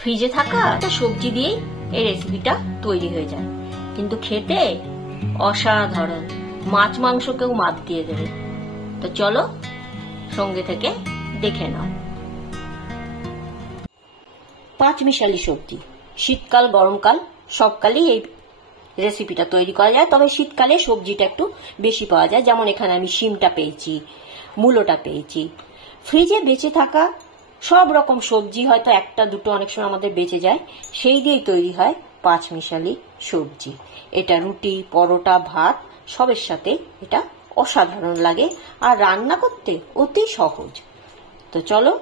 ফ্রিজে থাকা সবজি দিয়েই এই রেসিপিটা তৈরি হয়ে যায়, কিন্তু খেতে অসাধারণ। মাছ মাংসকেও মাত দিয়ে দেবে। তো চলো সঙ্গে থেকে দেখে নাও। পাঁচমিশালি সবজি শীতকাল গরমকাল সবকালেই এই রেসিপিটা তৈরি করা যায়, তবে শীতকালে সবজিটা একটু বেশি পাওয়া যায়। যেমন এখানে আমি শিমটা পেয়েছি, মূলোটা পেয়েছি। ফ্রিজে বেঁচে থাকা সব রকম সবজি হয়তো একটা দুটো অনেক সময় আমাদের বেঁচে যায়, সেই দিয়েই তৈরি হয় পাঁচমিশালি সবজি। এটা রুটি, পরোটা, ভাত সবের সাথে এটা অসাধারণ লাগে, আর রান্না করতে অতি সহজ। তো চলো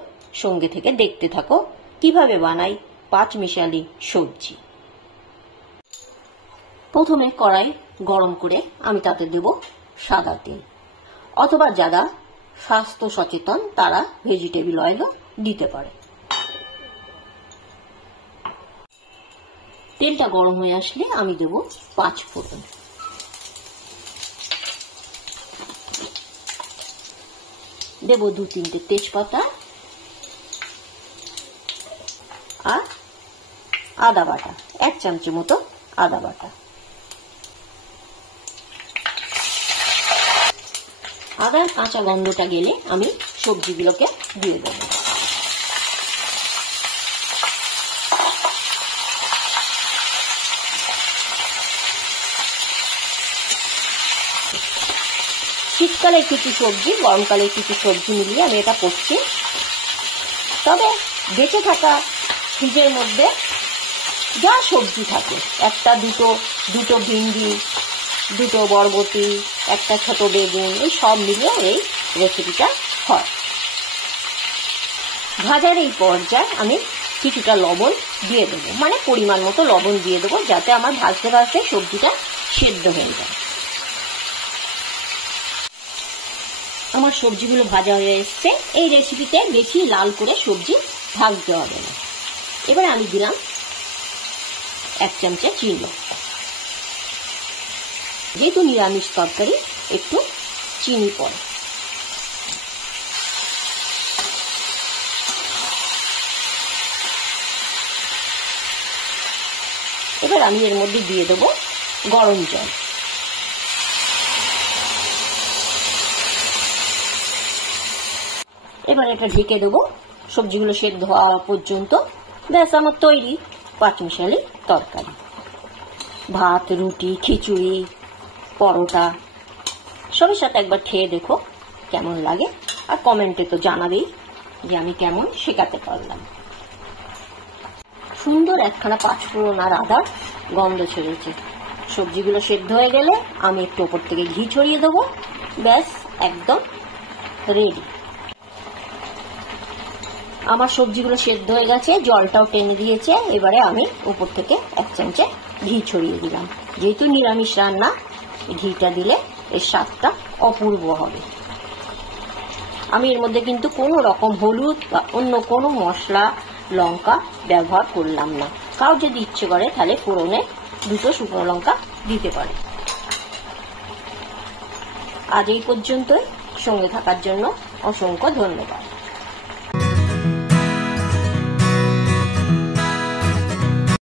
সঙ্গে থেকে দেখতে থাকো কিভাবে বানাই পাঁচমিশালি সবজি। প্রথমে কড়াই গরম করে আমি তাতে দেব সাদা তেল, অথবা যারা স্বাস্থ্য সচেতন তারা ভেজিটেবল অয়েলও দিতে পারে। তেলটা গরম হয়ে আসলে আমি দেব 5 ফোড়ন। দেব 2-3টে তেজপাতা আর আদা বাটা, 1 চামচ মতো আদা বাটা। আদার কাঁচা গন্ধটা গেলে আমি সবজিগুলোকে দিয়ে দেব। শীতকালে কিছু সবজি, গরমকালে কিছু সবজি মিলিয়ে আমি এটা করছি। তবে বেঁচে থাকা ফ্রিজের মধ্যে যা সবজি থাকে, একটা দুটো ভিন্ডি, 2 বরবটি, একটা ছোট বেগুন, এই সব মিলিয়ে এই রেসিপিটা হয়। ভাজার এই পর্যায়ে আমি কিছুটা লবণ দিয়ে দেবো, মানে পরিমাণ মতো লবণ দিয়ে দেবো, যাতে আমার ভাজতে ভাজতে সবজিটা সেদ্ধ হয়ে যায়। আমার সবজিগুলো ভাজা হয়ে এসছে। এই রেসিপিতে বেশি লাল করে সবজি ভাজতে হবে না। এবারে আমি দিলাম 1 চামচা চিনি। যেহেতু নিরামিষ তরকারি একটু চিনি পড়ে। এবার আমি এর মধ্যে দিয়ে দেবো গরম জল। এবার এটা ঢেকে দেবো সবজিগুলো সেদ্ধ হওয়া পর্যন্ত। ব্যাস, আমার তৈরি পাঁচমিশালি তরকারি। ভাত, রুটি, খিচুড়ি, পরোটা সবের সাথে একবার খেয়ে দেখো কেমন লাগে, আর কমেন্টে তো জানাবেই যে আমি কেমন শেখাতে পারলাম। সুন্দর একখানা 5 ফোড়ন আর আদার গন্ধ ছেড়েছে। সবজিগুলো সেদ্ধ হয়ে গেলে আমি একটু ওপর থেকে ঘি ছড়িয়ে দেবো। ব্যাস, একদম রেডি। আমার সবজিগুলো সেদ্ধ হয়ে গেছে, জলটাও টেনে দিয়েছে। এবারে আমি উপর থেকে 1 চামচে ঘি ছড়িয়ে দিলাম। যেহেতু নিরামিষ রান্না, ঘিটা দিলে এর স্বাদটা অপূর্ব হবে। আমি এর মধ্যে কিন্তু কোনো রকম হলুদ বা অন্য কোনো মশলা, লঙ্কা ব্যবহার করলাম না। কাউ যদি ইচ্ছে করে তাহলে ফোড়নে 2 শুকনো লঙ্কা দিতে পারে। আজ এই পর্যন্তই। সঙ্গে থাকার জন্য অসংখ্য ধন্যবাদ।